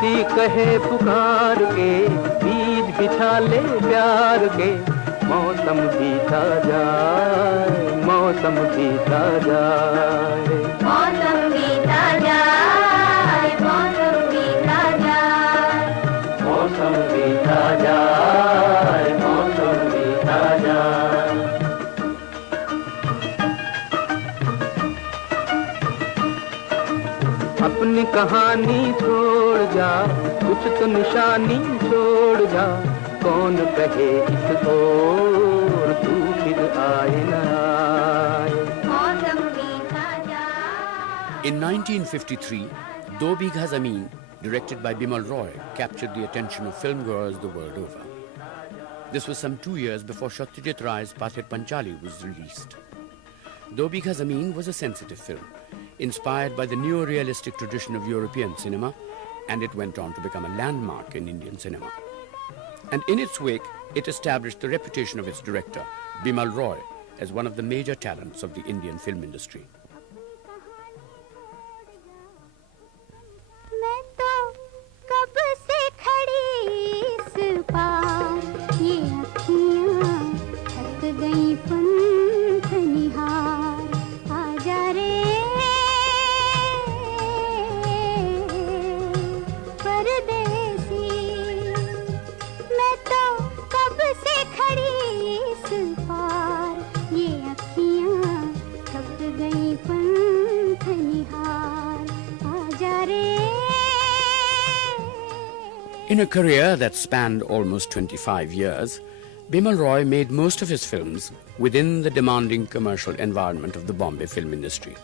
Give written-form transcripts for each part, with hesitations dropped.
धरती कहे पुकार के, बीज बिछा ले प्यार के, मौसम बीता जाए, मौसम बीता जाए, मौसम बीता जाए, मौसम बीता जाए, मौसम बीता जाए, मौसम बीता जाए। अपनी कहानी छोड़ जा, कुछ तो निशानी छोड़ जा, कौन कहे इस ओर तू फिर आए न आए। मौसम बीता जाए। In 1953, Do Bigha Zameen, directed by Bimal Roy, captured the attention of filmgoers the world over. This was some 2 years before Satyajit Ray's Pather Panchali was released. Do Bigha Zameen was a sensitive film, inspired by the neo-realistic tradition of European cinema, and it went on to become a landmark in Indian cinema. And in its wake, it established the reputation of its director, Bimal Roy, as one of the major talents of the Indian film industry. मैं तो कब से खड़ी इस पार, ये अखियाँ थक गई पंख निहार, आजा रे परदेसी। मैं तो कब से खड़ी इस पार, ये अखियाँ थक गई पंख निहार, आजा रे। In a career that spanned almost 25 years, Bimal Roy made most of his films within the demanding commercial environment of the Bombay film industry.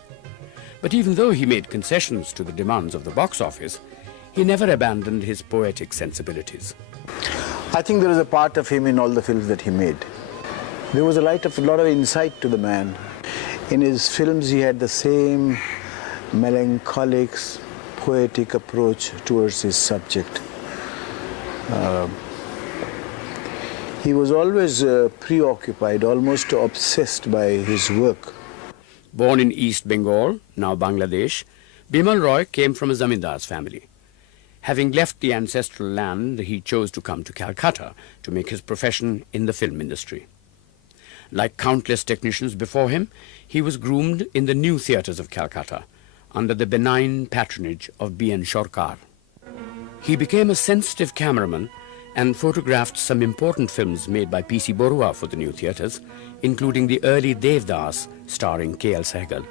But even though he made concessions to the demands of the box office, he never abandoned his poetic sensibilities. I think there is a part of him in all the films that he made. There was a lot of insight to the man. In his films, he had the same melancholic, poetic approach towards his subject. He was always preoccupied, almost obsessed by his work. Born in East Bengal, now Bangladesh, Bimal Roy came from a zamindar's family. Having left the ancestral land, he chose to come to Calcutta to make his profession in the film industry. Like countless technicians before him, he was groomed in the new theatres of Calcutta under the benign patronage of B.N. Sarkar. He became a sensitive cameraman and photographed some important films made by P.C. Borua for the new theatres, including the early Devdas starring K.L. Sehgal.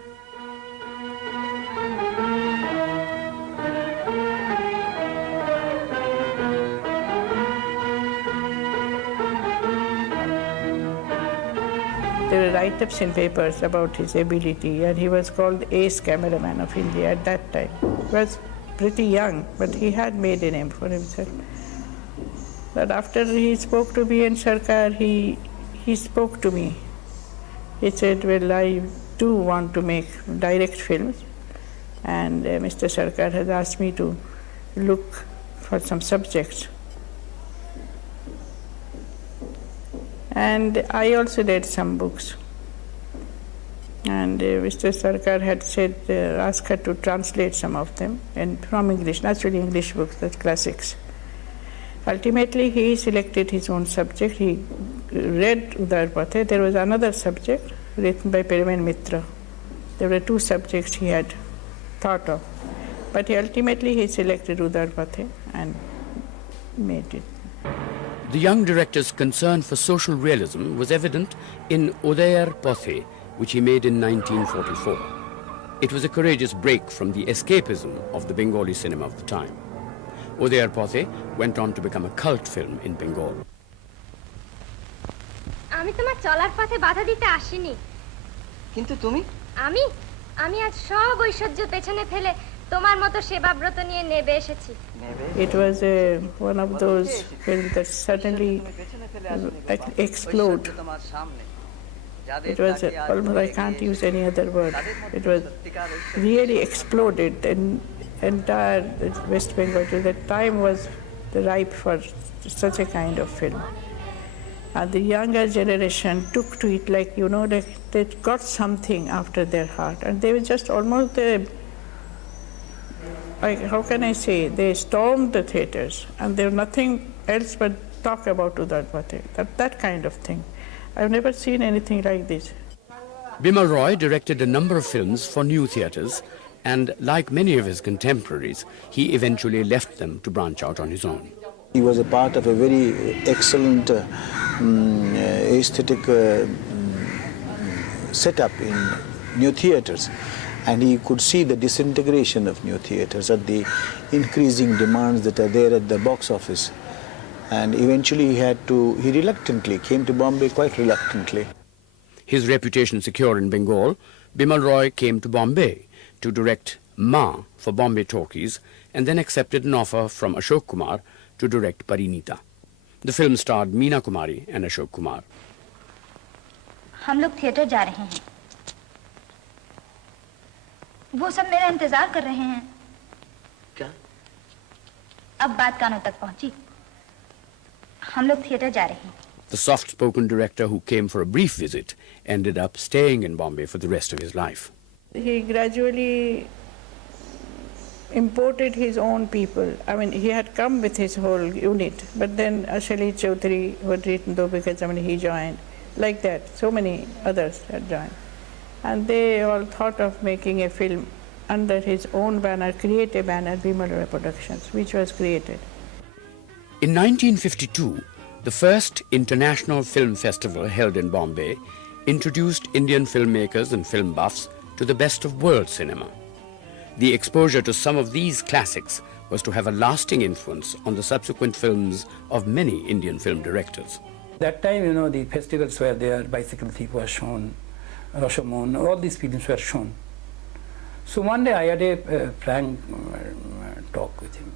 There were write-ups in papers about his ability, and he was called ace cameraman of India at that time. He was pretty young, but he had made a name for himself. But after he spoke to B.N. Sarkar, he spoke to me. He said, well, I do want to make direct films, and Mr. Sarkar has asked me to look for some subjects. And I also read some books. And Mr. Sarkar had said, ask her to translate some of them and from English, naturally English books, that's classics. Ultimately, he selected his own subject. He read Udar Pathe. There was another subject written by Perimen Mitra. There were two subjects he had thought of. But ultimately, he selected Udar Pathe and made it. The young director's concern for social realism was evident in Udayar Pathe, which he made in 1944. It was a courageous break from the escapism of the Bengali cinema of the time. Udayar Pathe went on to become a cult film in Bengal. আমি তোমার চলার পথে বাধা দিতে আসিনি। কিন্তু তুমি? আমি আজ সব ঐশ্বর্য পেছনে ফেলে তোমার মতো সেবাব্রত নিয়ে নেবে এসেছি। It was one of those films that suddenly explode. It was almost, I can't use any other word. It was really exploded. And entire West Bengal at that time was ripe for such a kind of film. And the younger generation took to it like, you know, they got something after their heart. And they were just almost how can I say, they stormed the theatres and there was nothing else but talk about Udalpate, that kind of thing. I've never seen anything like this. Bimal Roy directed a number of films for new theatres, and like many of his contemporaries, he eventually left them to branch out on his own. He was a part of a very excellent aesthetic setup in new theatres, and he could see the disintegration of new theatres at the increasing demands that are there at the box office. And eventually he reluctantly came to Bombay, quite reluctantly. His reputation secure in Bengal, Bimal Roy came to Bombay to direct Ma for Bombay Talkies, and then accepted an offer from Ashok Kumar to direct Parinita. The film starred Meena Kumari and Ashok Kumar. हम लोग theatre जा रहे हैं। वो सब मेरा इंतजार कर रहे हैं। क्या? अब बात कानों तक पहुंची। हम लोग थिएटर जा रहे हैं। The soft-spoken director who came for a brief visit ended up staying in Bombay for the rest of his life. He gradually imported his own people. I mean, he had come with his whole unit, but then Ashali Chaudhary, who had written Dobi Ka Zamani, he joined. Like that, so many others had joined. And they all thought of making a film under his own banner, create a banner, Bimal Roy Productions, which was created. In 1952, the first international film festival held in Bombay introduced Indian filmmakers and film buffs to the best of world cinema. The exposure to some of these classics was to have a lasting influence on the subsequent films of many Indian film directors. That time, you know, the festivals were there, Bicycle Thief was shown, Rashomon, all these films were shown. So one day I had a frank talk with him.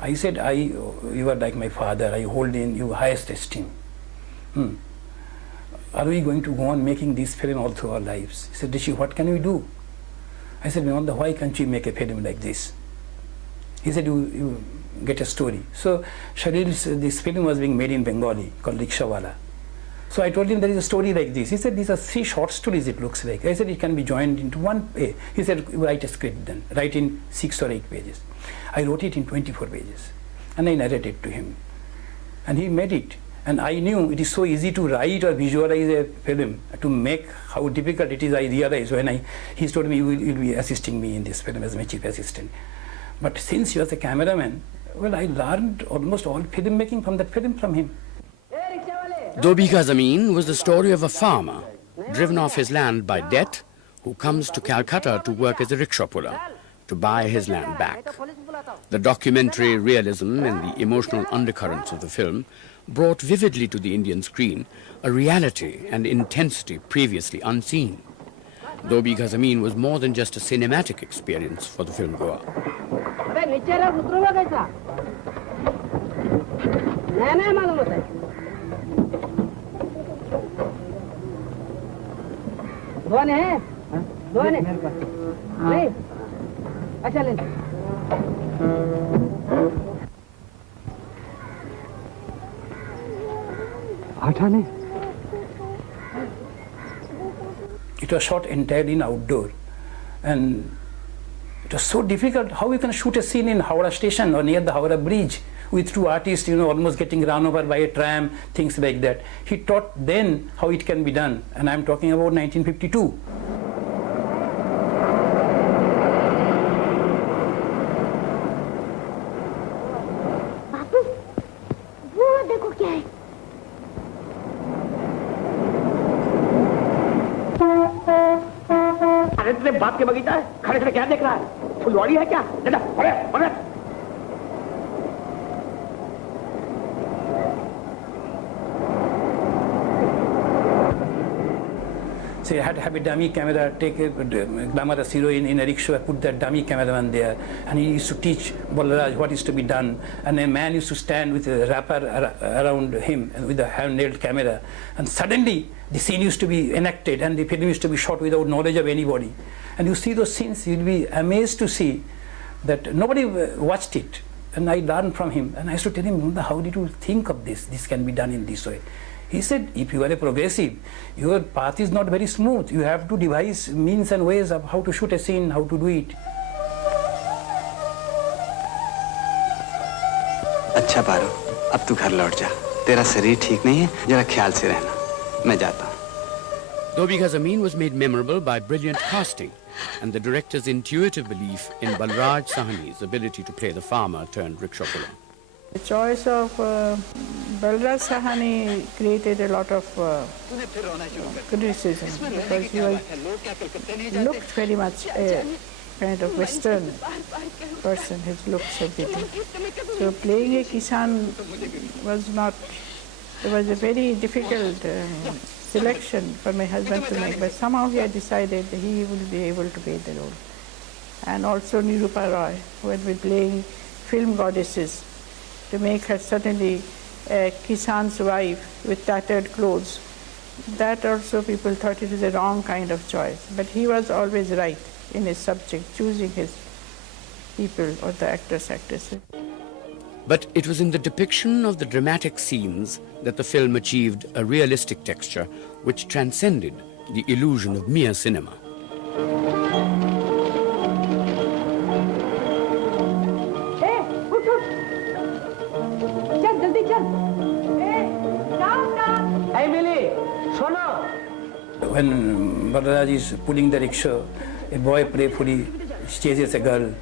I said, you are like my father, I hold in you highest esteem. Are we going to go on making this film all through our lives? He said, Rishi, what can we do? I said, why can't you make a film like this? He said, you get a story. So this film was being made in Bengali called Rikshawala. So I told him there is a story like this. He said, these are 3 short stories it looks like. I said, it can be joined into one page. He said, write a script then, write in 6 or 8 pages. I wrote it in 24 pages and I narrated to him. And he made it. And I knew it is so easy to write or visualize a film, to make how difficult it is. I realized when he told me, you will be assisting me in this film as my chief assistant. But since he was a cameraman, well, I learned almost all filmmaking from that film from him. Dobi Ka Zameen was the story of a farmer driven off his land by debt who comes to Calcutta to work as a rickshaw puller to buy his land back. The documentary realism and the emotional undercurrents of the film brought vividly to the Indian screen a reality and intensity previously unseen. Dobi Ka Zameen was more than just a cinematic experience for the film goer. It was shot entirely in outdoor, and it was so difficult. How you can shoot a scene in Howrah station or near the Howrah bridge with 2 artists, you know, almost getting run over by a tram, things like that. He taught then how it can be done, and I'm talking about 1952. बापू, वो देखो क्या है? अरे तेरे बाप के बगीचा है, खड़े खड़े क्या देख रहा है? फुलवाड़ी है क्या? दादा, अरे, अरे! So you had to have a dummy camera, take a glamorous heroine in a rickshaw, put that dummy cameraman there, and he used to teach Balaraj what is to be done. And a man used to stand with a wrapper around him and with a hand-held camera. And suddenly the scene used to be enacted and the film used to be shot without knowledge of anybody. And you see those scenes, you'll be amazed to see that nobody watched it. And I learned from him. And I used to tell him, how did you think of this? This can be done in this way. He said, if you are a progressive, your path is not very smooth. You have to devise means and ways of how to shoot a scene, how to do it. अच्छा पारो, अब तू घर लौट जा। तेरा शरीर ठीक नहीं है, जरा ख्याल से रहना। मैं जाता हूँ। Dobi Ghazamin was made memorable by brilliant casting and the director's intuitive belief in Balraj Sahni's ability to play the farmer turned rickshaw puller. The choice of Balraj Sahni created a lot of criticism because he looked very much a kind of Western person, his looks, everything. So playing a Kisan was not, it was a very difficult selection for my husband to make, but somehow he had decided that he will be able to play the role. And also Nirupa Roy, who had been playing film goddesses, to make her suddenly a Kisan's wife with tattered clothes. That also people thought it was a wrong kind of choice. But he was always right in his subject, choosing his people or the actors, actresses. But it was in the depiction of the dramatic scenes that the film achieved a realistic texture which transcended the illusion of mere cinema. When Balraj is pulling the rickshaw, a boy playfully chases a girl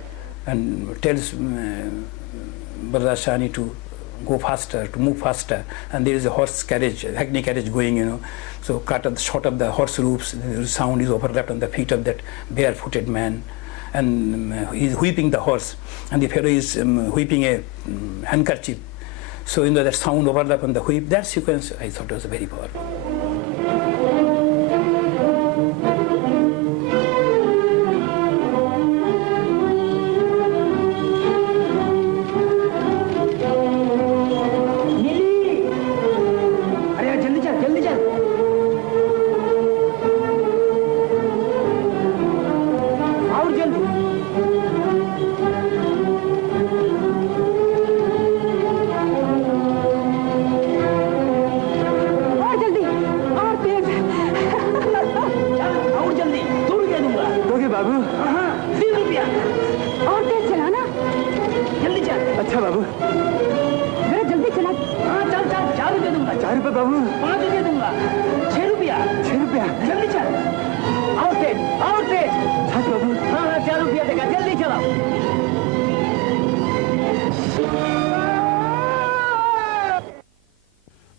and tells Balraj Sahni to go faster, to move faster, and there is a horse carriage, a hackney carriage going, So cut the shot of the horse roofs, the sound is overlapped on the feet of that barefooted man, and he's whipping the horse, and the fellow is whipping a handkerchief. So that sound overlap on the whip. That sequence I thought was very powerful.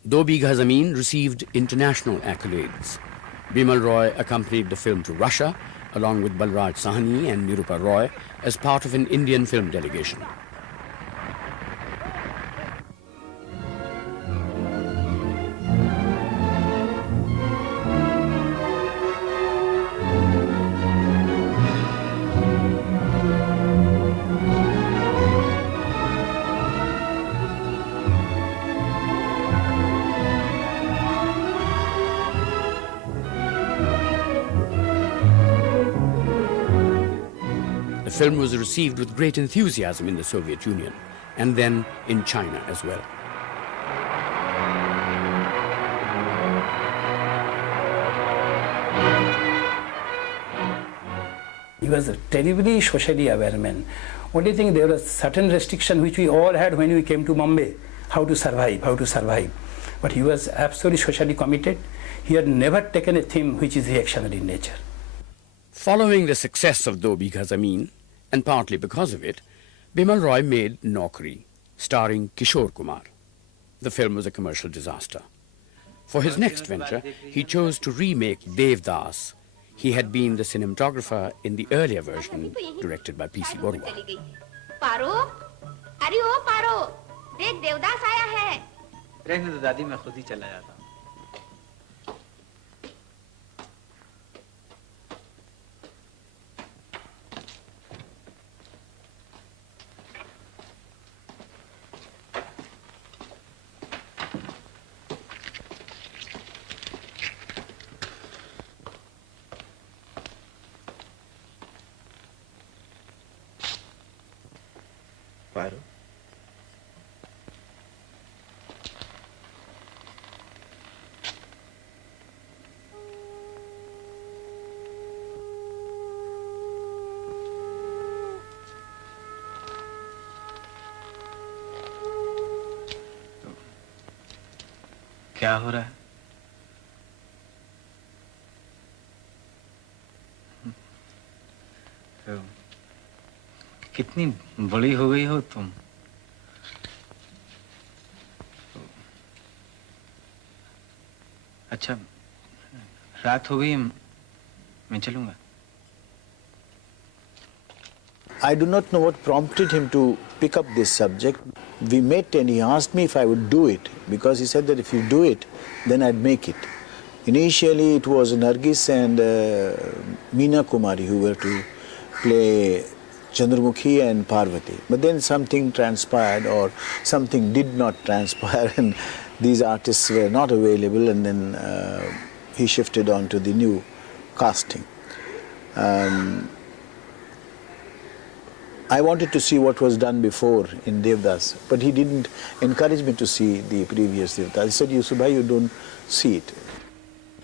Dobi Ghazamin received international accolades. Bimal Roy accompanied the film to Russia, along with Balraj Sahni and Nirupa Roy, as part of an Indian film delegation. The film was received with great enthusiasm in the Soviet Union and then in China as well. He was a terribly socially aware man. Only thing, there was certain restriction which we all had when we came to Bombay, how to survive. But he was absolutely socially committed. He had never taken a theme which is reactionary in nature. Following the success of Dobi Ghazamin, and partly because of it, Bimal Roy made Naukri, starring Kishore Kumar. The film was a commercial disaster. For his next venture, he chose to remake Devdas. He had been the cinematographer in the earlier version, directed by P.C. Borua. पारो, अरे ओ पारो, देख देवदास आया है। रहने दो दादी, मैं खुद ही चला जाता हूँ। पारो, क्या हो रहा है? तो कितनी बड़ी हो गई हो तुम? अच्छा, रात हो गई, मैं चलूंगा. I do not know what prompted him to pick up this subject. We met and he asked me if I would do it because he said that if you do it, then I'd make it. Initially, it was Nargis and Meena Kumari who were to play Chandramukhi and Parvati. But then something transpired or something did not transpire and these artists were not available, and then he shifted on to the new casting. I wanted to see what was done before in Devdas, but he didn't encourage me to see the previous Devdas. He said, Yusufbhai, you don't see it.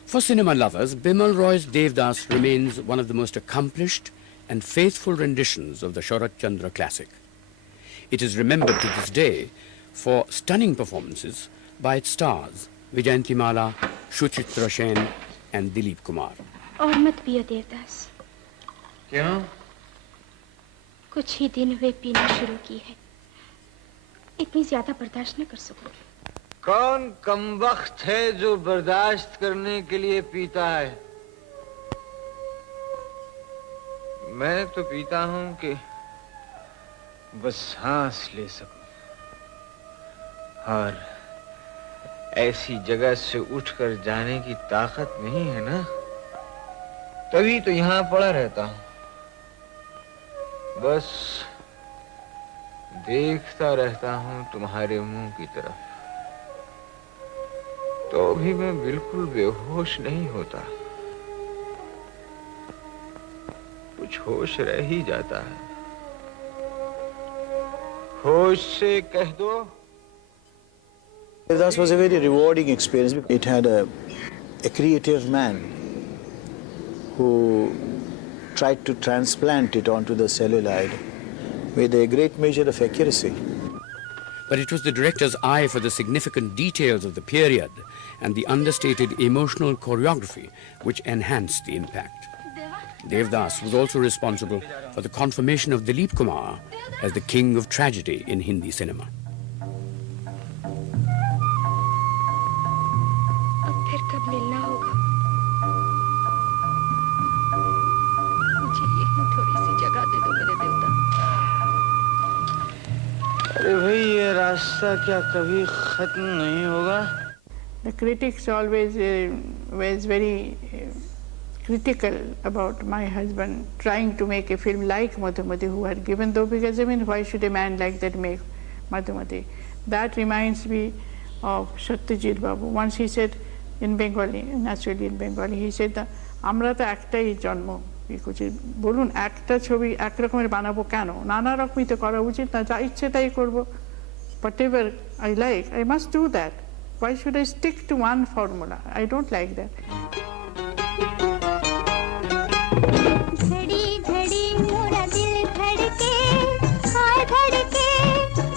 For cinema lovers, Bimal Roy's Devdas remains one of the most accomplished and faithful renditions of the Sharat Chandra classic. It is remembered to this day for stunning performances by its stars Vijayantimala, Suchitra Sen and Dilip Kumar. और मत पियो देवदास. क्यों? कुछ ही दिन हुए पीना शुरू की है. इतनी ज्यादा बर्दाश्त न कर सकोगे. कौन कमबख्त है जो बर्दाश्त करने के लिए पीता है? मैं तो पीता हूं कि बस सांस ले सकूं. और ऐसी जगह से उठकर जाने की ताकत नहीं है ना, तभी तो यहां पड़ा रहता हूं. बस देखता रहता हूं तुम्हारे मुंह की तरफ. तो भी मैं बिल्कुल बेहोश नहीं होता. कुछ होश रह ही जाता है. होश से कह दो. Devdas was a very rewarding experience. It had a creative man who tried to transplant it onto the celluloid with a great measure of accuracy. But it was the director's eye for the significant details of the period and the understated emotional choreography which enhanced the impact. Devdas was also responsible for the confirmation of Dilip Kumar as the king of tragedy in Hindi cinema. अब फिर कब मिलना होगा? मुझे यहीं थोड़ी सी जगह दे दो मेरे देवता. अरे भाई, ये रास्ता क्या कभी खत्म नहीं होगा? The critics always was very critical about my husband trying to make a film like Madhumati, who had given, though, because I mean, why should a man like that make Madhumati? That reminds me of Satyajit Babu. Once he said in Bengali, naturally in Bengali, he said, "Amra to ektai janmo." বলুন একটা ছবি একরকমের বানাবো কেন? নানা রকমই তো করা উচিত না, যা ইচ্ছে তাই করবো. Whatever I like, I must do that. Why should I stick to one formula? I don't like that. घड़ी घड़ी मोरा दिल धड़के, हाय धड़के,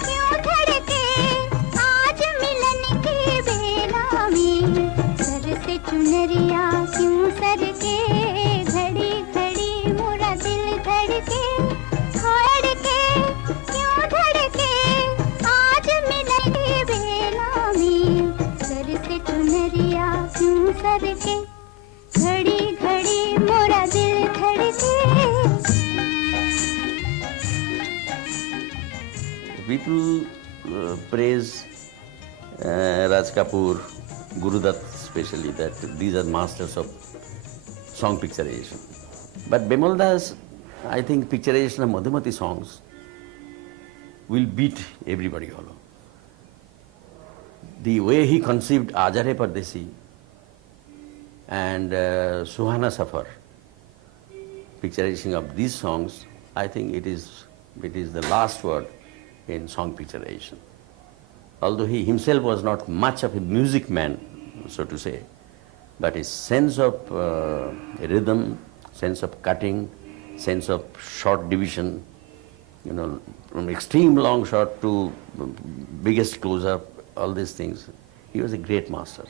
क्यों धड़के, आज मिलन की बेला में, सर से चुनरिया क्यों सरके, घड़ी घड़ी मोरा दिल धड़के, धड़के, क्यों धड़के, आज मिलन की बेला में, सर से चुनरिया क्यों सरके, घड़ी घड़ी मोरा दिल धड़के. People praise Raj Kapoor, Guru Dutt especially, that these are masters of song picturization. But Bimal Das, I think picturization of Madhumati songs will beat everybody hollow. The way he conceived Ajare Pardesi and Suhana Safar, picturization of these songs, I think it is the last word in song picturization. Although he himself was not much of a music man, so to say, but his sense of rhythm, sense of cutting, sense of short division, from extreme long shot to biggest close-up, all these things, He was a great master.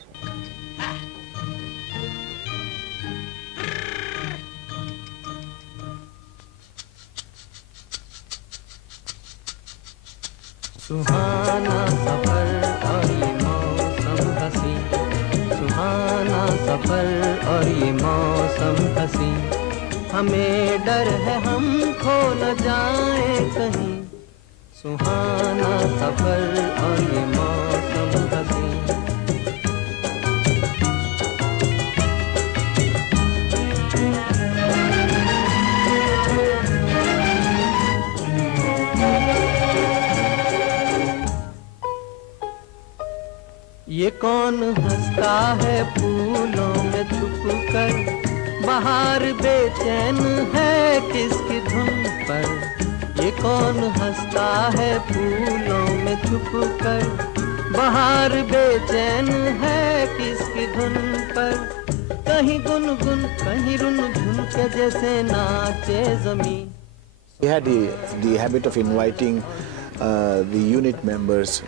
सुहाना सफर और ये मौसम हसी, सुहाना सफर और ये मौसम हसी, हमें डर है हम खो न जाए कहीं, सुहाना सफर और ये मौसम हसी। ये कौन हंसता है फूलों में छुपकर, बाहर बेचैन है किसकी धुन पर, ये कौन हंसता है फूलों में छुपकर, बाहर बेचैन है किसकी धुन पर, कहीं गुनगुन कहीं रुनझुन के जैसे नाचे जमीन। He had the habit of inviting the unit members.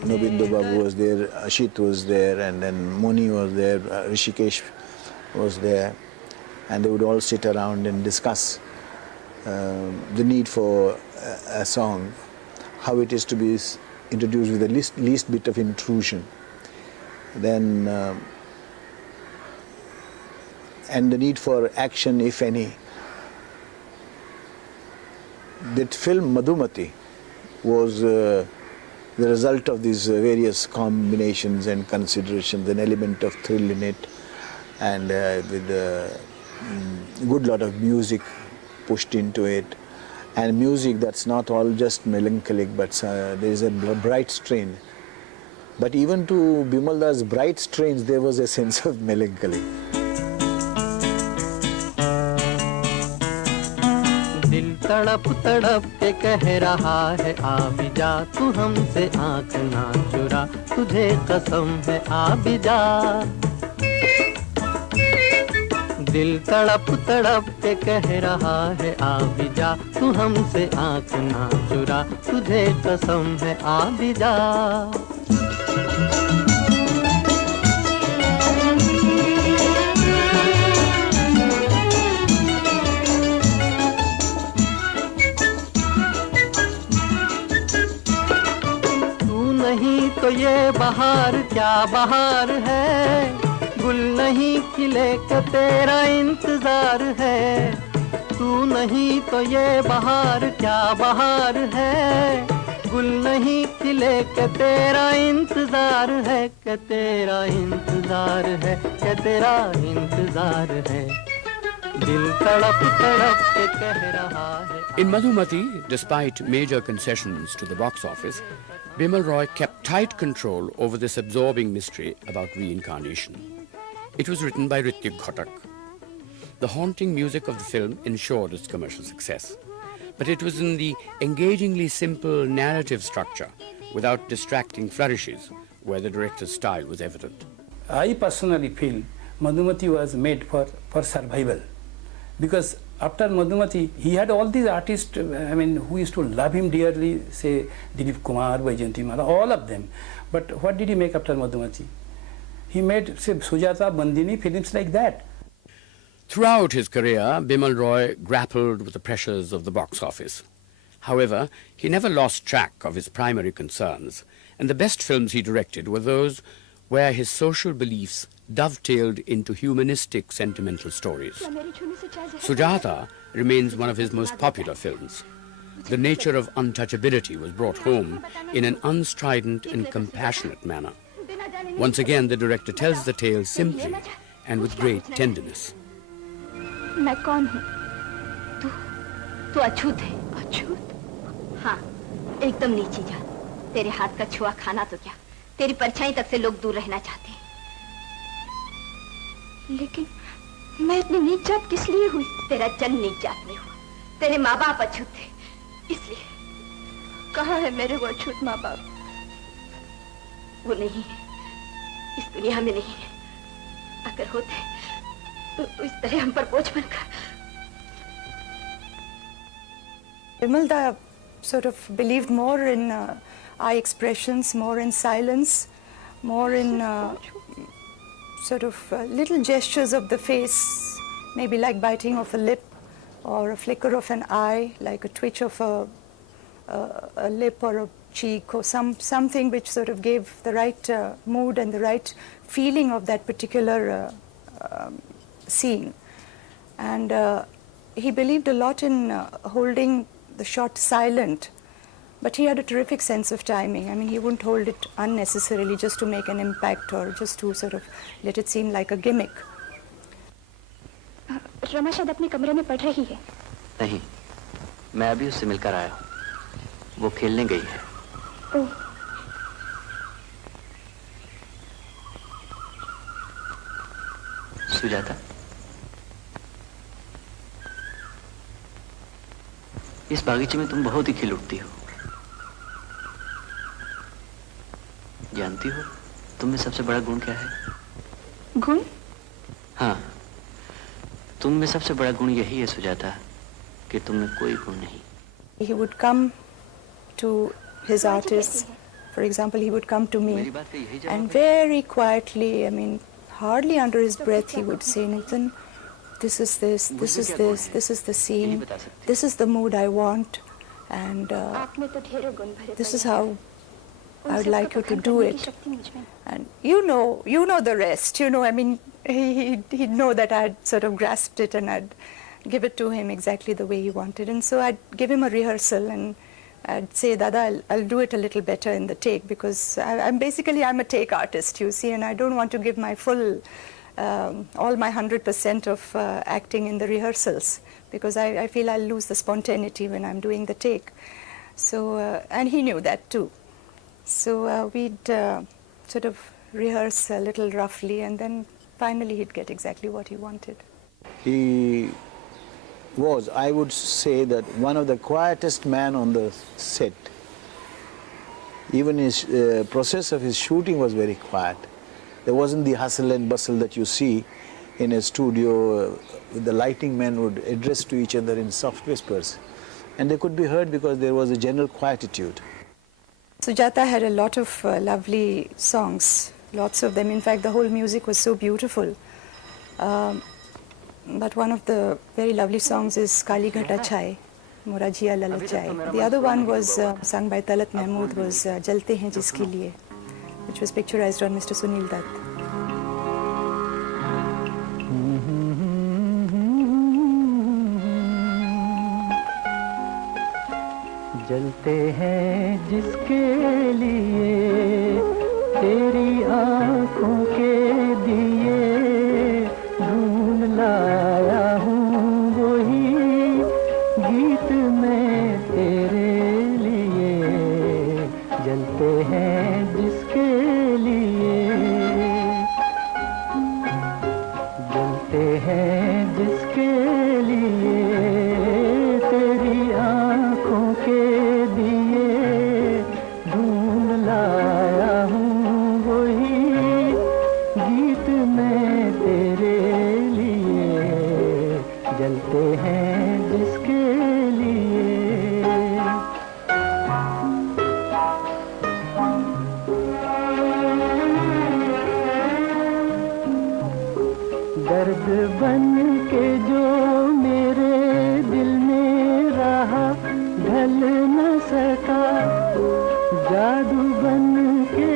Nobindu Babu was there, Ashit was there, and then Moni was there, Rishikesh was there, and they would all sit around and discuss the need for a song, how it is to be introduced with the least bit of intrusion, then and the need for action, if any. That film Madhumati was the result of these various combinations and considerations, an element of thrill in it, and with a good lot of music pushed into it, and music that's not all just melancholic, but there is a bright strain. But even to Bimal Das' bright strains, there was a sense of melancholy. दिल तड़प तड़प के कह रहा है आ भी जा, तू हमसे आँख ना चुरा, तुझे कसम है आ भी जा। दिल तड़प तड़प के कह रहा है आ भी जा, तू हमसे आँख ना चुरा, तुझे कसम है आ भी जा। नहीं तो ये बहार क्या बहार है, गुल नहीं खिले का तेरा इंतजार है, तू नहीं तो ये बहार क्या बहार है, गुल नहीं खिले का तेरा इंतजार है, कि तेरा इंतजार है, कि तेरा इंतजार है, दिल तड़प तड़प के कह रहा है। In Madhumati, despite major concessions to the box office, Bimal Roy kept tight control over this absorbing mystery about reincarnation. It was written by Ritik Ghotak. The haunting music of the film ensured its commercial success. But it was in the engagingly simple narrative structure, without distracting flourishes, where the director's style was evident. I personally feel Madhumati was made for survival. Because after Madhumati, he had all these artists, who used to love him dearly, say Dilip Kumar, Vaijayanti Mala, all of them. But what did he make after Madhumati? He made, say, Sujata, Bandini, films like that. Throughout his career, Bimal Roy grappled with the pressures of the box office. However, he never lost track of his primary concerns, and the best films he directed were those where his social beliefs dovetailed into humanistic sentimental stories. Sujata remains one of his most popular films. The nature of untouchability was brought home in an unstrident and compassionate manner. Once again, the director tells the tale simply and with great tenderness. मैं कौन हूँ? तू अछूत है। अछूत? हाँ, एकदम नीची जात। तेरे हाथ का छुआ खाना तो क्या, तेरी परछाई तक से लोग दूर रहना चाहते हैं। लेकिन मैं इतनी नीच जात किस लिए हुई? तेरा जन्म नीच जात में हुआ। तेरे माँ बाप अछूत थे, इसलिए। कहाँ है मेरे वो अछूत माँ बाप? वो नहीं है, इस दुनिया में नहीं है। अगर होते तो इस तरह हम पर बोझ बनकर। Bimal Da sort of believed more in eye expressions, more in silence, more in sort of little gestures of the face, maybe like biting of a lip or a flicker of an eye, like a twitch of a lip or a cheek, or something which sort of gave the right mood and the right feeling of that particular scene. And he believed a lot in holding the shot silent, but he had a terrific sense of timing. I mean, he wouldn't hold it unnecessarily just to make an impact or just to sort of let it seem like a gimmick. Rama शायद अपने कमरे में पढ़ रही है। नहीं, मैं अभी उससे मिलकर आया हूँ। वो खेलने गई है। ओह। सुजाता, इस बागीचे में तुम बहुत ही खिल उठती हो। जानती हो तुम में सबसे बड़ा गुण क्या है? गुण? हाँ, तुम में सबसे बड़ा गुण यही है सुजाता कि तुम में कोई गुण नहीं। He would come to his artists. For example, he would come to me and very quietly, I mean, hardly under his breath, he would say, Nathan, this is this, this is this, this is the scene, this is the mood I want, and this is how I would like you to do it. And you know the rest, I mean, he'd know that I'd sort of grasped it and I'd give it to him exactly the way he wanted. And so I'd give him a rehearsal and I'd say, Dada, I'll do it a little better in the take, because I'm a take artist, you see, and I don't want to give my full, all my 100% of acting in the rehearsals, because I feel I'll lose the spontaneity when I'm doing the take. So, and he knew that too. So we'd sort of rehearse a little roughly, and then finally he'd get exactly what he wanted. He was, I would say, that one of the quietest men on the set. Even his process of his shooting was very quiet. There wasn't the hustle and bustle that you see in a studio. The lighting men would address to each other in soft whispers, and they could be heard because there was a general quietude. Sujata had a lot of lovely songs, lots of them. In fact, the whole music was so beautiful. But one of the very lovely songs is Kali Ghata Chai, Morajiya Lalachai. The other one was sung by Talat Mahmood, was Jalte Hain Jiske Liye, which was picturized on Mr. Sunil Dutt. जलते हैं जिसके लिए तेरी आंखों के दिए ढूंढ लाया हूँ वही गीत मैं तेरे लिए जलते हैं जिसके लिए जलते हैं जिसके लिए तेरी आंखों के दर्द बन के जो मेरे दिल में रहा ढल न सका जादू बन के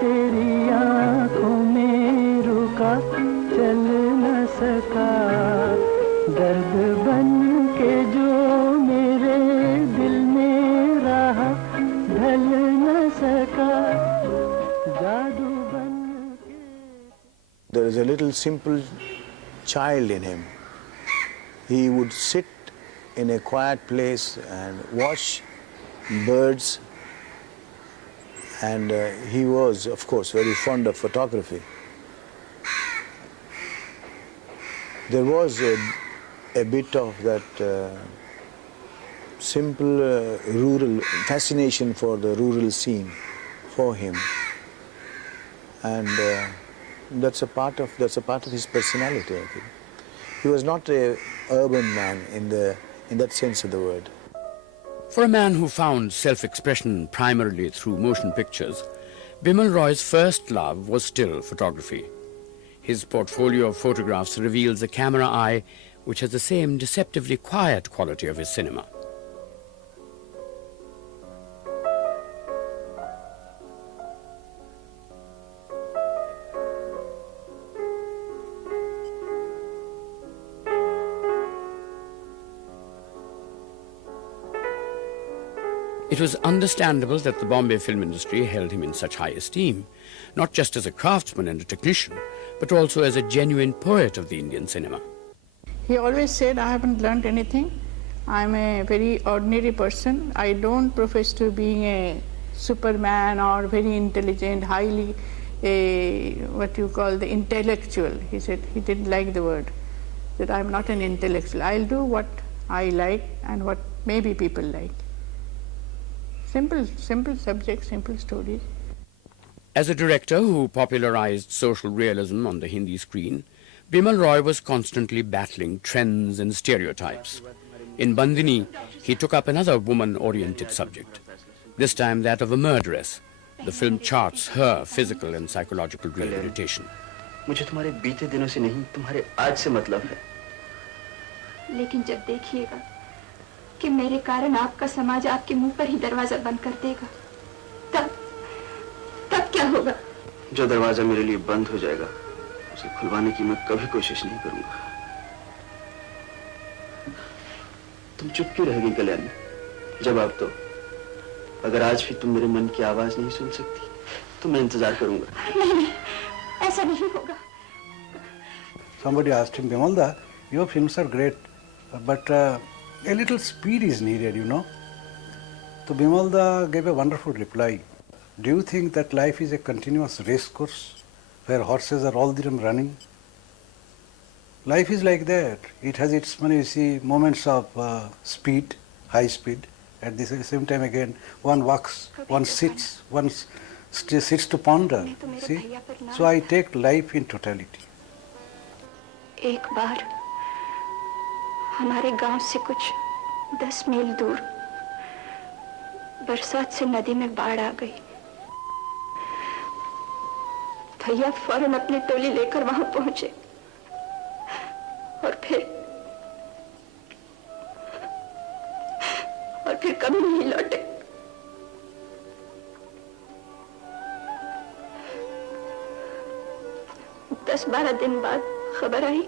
तेरी आंखों में रुका चल न सका दर्द बन के जो मेरे दिल में रहा ढल न सका जादू बन के. There is a little simple child in him. He would sit in a quiet place and watch birds, and he was, of course, very fond of photography. There was a bit of that simple rural fascination for the rural scene for him, and that's a part of his personality, I think. He was not an urban man in that sense of the word. For a man who found self-expression primarily through motion pictures, Bimal Roy's first love was still photography. His portfolio of photographs reveals a camera eye which has the same deceptively quiet quality of his cinema. It was understandable that the Bombay film industry held him in such high esteem, not just as a craftsman and a technician, but also as a genuine poet of the Indian cinema. He always said, I haven't learned anything. I'm a very ordinary person. I don't profess to being a superman or very intelligent, highly, what you call the intellectual. He said he didn't like the word, that I'm not an intellectual. I'll do what I like and what maybe people like. Simple subjects, simple stories. As a director who popularized social realism on the Hindi screen, Bimal Roy was constantly battling trends and stereotypes. In Bandini, he took up another woman-oriented subject, this time that of a murderess. The film charts her physical and psychological rehabilitation. मुझे तुम्हारे बीते दिनों से नहीं, तुम्हारे आज से मतलब है। लेकिन जब देखिएगा कि मेरे कारण आपका समाज आपके मुंह पर ही दरवाजा बंद कर देगा, तब क्या होगा? जो दरवाजा मेरे लिए बंद हो जाएगा, उसे खुलवाने की मैं कभी कोशिश नहीं करूंगा। तुम चुप क्यों रह गई कल्याणी? जवाब दो। अगर आज भी तुम मेरे मन की आवाज नहीं सुन सकती, तो मैं इंतजार करूंगा। नहीं, ऐसा नहीं होगा। Somebody asked him, Bimalda, your films are great, but a little speed is needed, you know. So Bimalda gave a wonderful reply. Do you think that life is a continuous race course where horses are all the time running? Life is like that. It has its, you see, moments of speed, high speed. At the same time again, one walks, one sits, one sits to ponder. See? So I take life in totality. एक बार हमारे गांव से कुछ 10 मील दूर बरसात से नदी में बाढ़ आ गई। भैया फौरन अपनी टोली लेकर वहां पहुंचे और फिर कभी नहीं लौटे। दस 12 दिन बाद खबर आई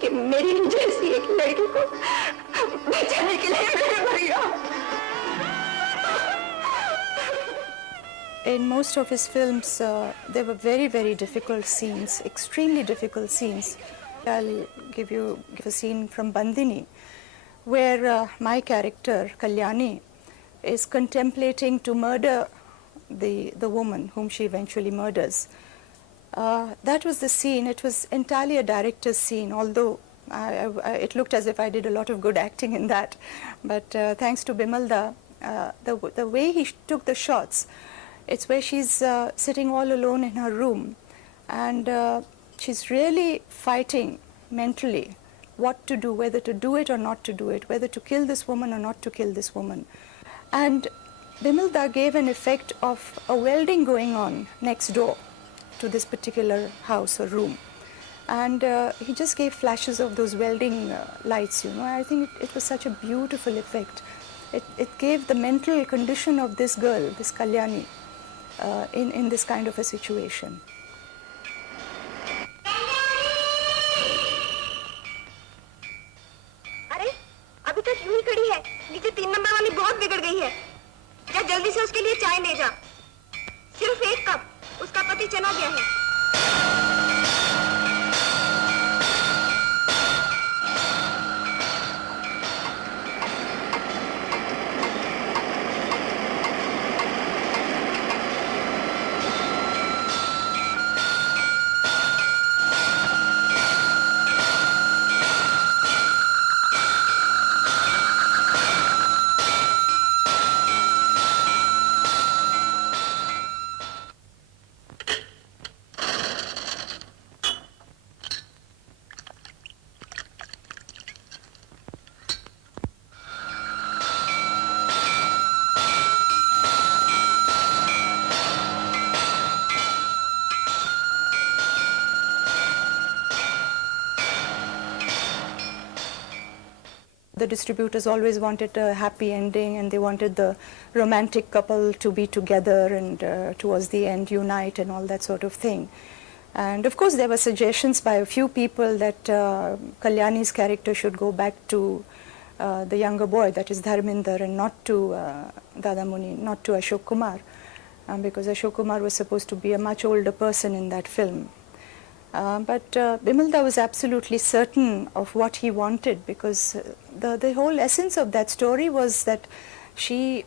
कि मेरी जैसी एक लड़की को बचाने के लिए मेरे भैया। In most of his films, there were very, very difficult scenes, extremely difficult scenes. I'll give a scene from Bandini, where my character, Kalyani, is contemplating to murder the woman whom she eventually murders. That was the scene. It was entirely a director's scene, although it looked as if I did a lot of good acting in that. But thanks to Bimalda, the way he took the shots, it's where she's sitting all alone in her room, and she's really fighting mentally what to do, whether to do it or not to do it, whether to kill this woman or not to kill this woman. And Bimalda gave an effect of a welding going on next door to this particular house or room. And he just gave flashes of those welding lights, you know. I think it was such a beautiful effect. It gave the mental condition of this girl, this Kalyani, in this kind of a situation. अरे अभी तक यूं ही खड़ी है, नीचे 3 number वाली बहुत बिगड़ गई है। जा जल्दी से उसके लिए चाय ले जा, सिर्फ 1 कप। उसका पति चला गया है। the distributors always wanted a happy ending, and they wanted the romantic couple to be together and towards the end unite and all that sort of thing. And of course there were suggestions by a few people that Kalyani's character should go back to the younger boy, that is Dharminder, and not to Dada Muni, not to Ashok Kumar, because Ashok Kumar was supposed to be a much older person in that film. But Bimalda was absolutely certain of what he wanted, because the whole essence of that story was that she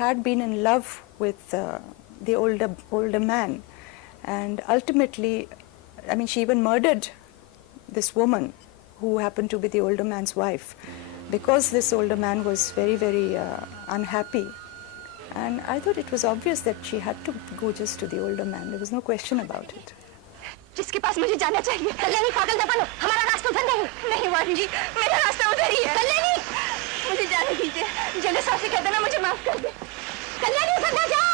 had been in love with the older man, and ultimately, I mean, she even murdered this woman who happened to be the older man's wife, because this older man was very, very unhappy. And I thought it was obvious that she had to go just to the older man. There was no question about it. जिसके पास मुझे जाना चाहिए। कल्याणी पागल न बनो, हमारा रास्ता उधर नहीं। नहीं वाणी जी, मेरा रास्ता उधर ही है। कल्याणी, मुझे जाने दीजिए। जेलर साहब से कह देना मुझे माफ कर दे। कल्याणी उधर ना जाओ।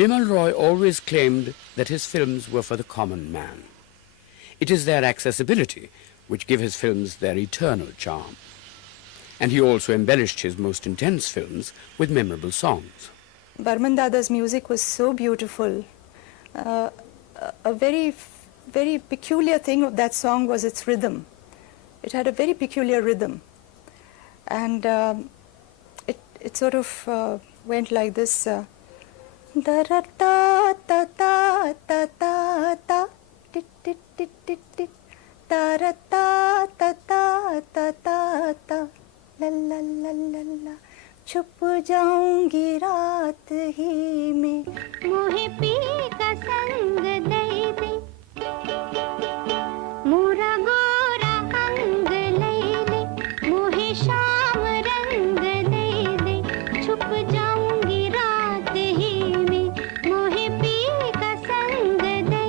Bimal Roy always claimed that his films were for the common man. It is their accessibility which give his films their eternal charm. And he also embellished his most intense films with memorable songs. Barman Dada's music was so beautiful. A very, very peculiar thing of that song was its rhythm. It had a very peculiar rhythm. And it sort of went like this. Da ra ta ta ta ta ta ta tit tit tit tit tit da ra ta ta ta ta ta ta la la la la la छुप जाऊंगी रात ही में मुहे P का संग दे दे मोरा गोरा अंग ले ले मुहे शाम रंग दे दे छुप जाऊंगी रात ही में मुहे पी का संग दे दे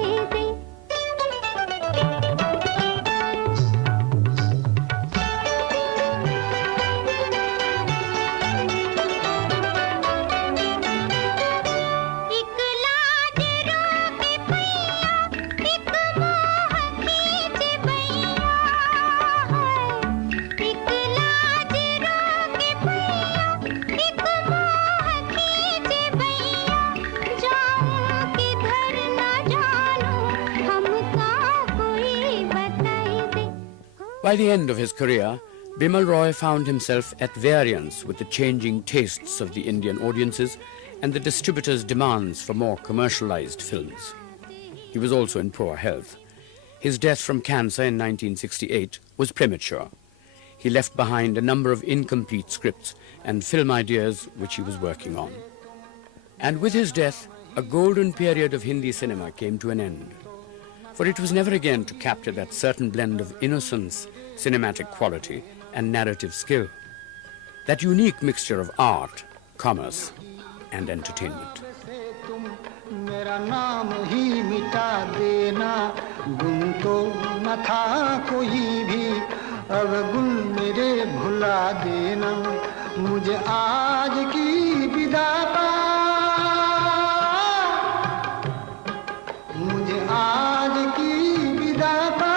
By the end of his career, Bimal Roy found himself at variance with the changing tastes of the Indian audiences and the distributors' demands for more commercialized films. He was also in poor health. His death from cancer in 1968 was premature. He left behind a number of incomplete scripts and film ideas which he was working on. And with his death, a golden period of Hindi cinema came to an end. For it was never again to capture that certain blend of innocence, cinematic quality, and narrative skill. That unique mixture of art, commerce, and entertainment. मेरा नाम ही मिटा देना गुण तो न था कोई भी अब गुण मेरे भुला देना मुझे आज की विदा पा मुझे आज की विदा पा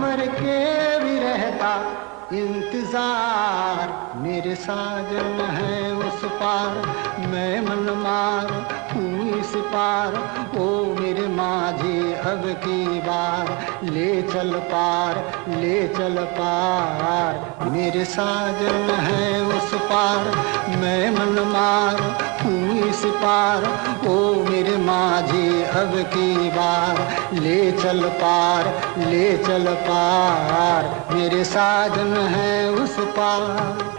मर के भी रहता इंतजार मेरे साजन है उस पार मैं मन मार तू इस पार ओ मेरे माझे अब की बार ले चल पार मेरे साजन है उस पार मैं मन मार तू इस पार ओ मेरे माझे अब की बार ले चल पार, ले चल पार, मेरे साजन है उस पार।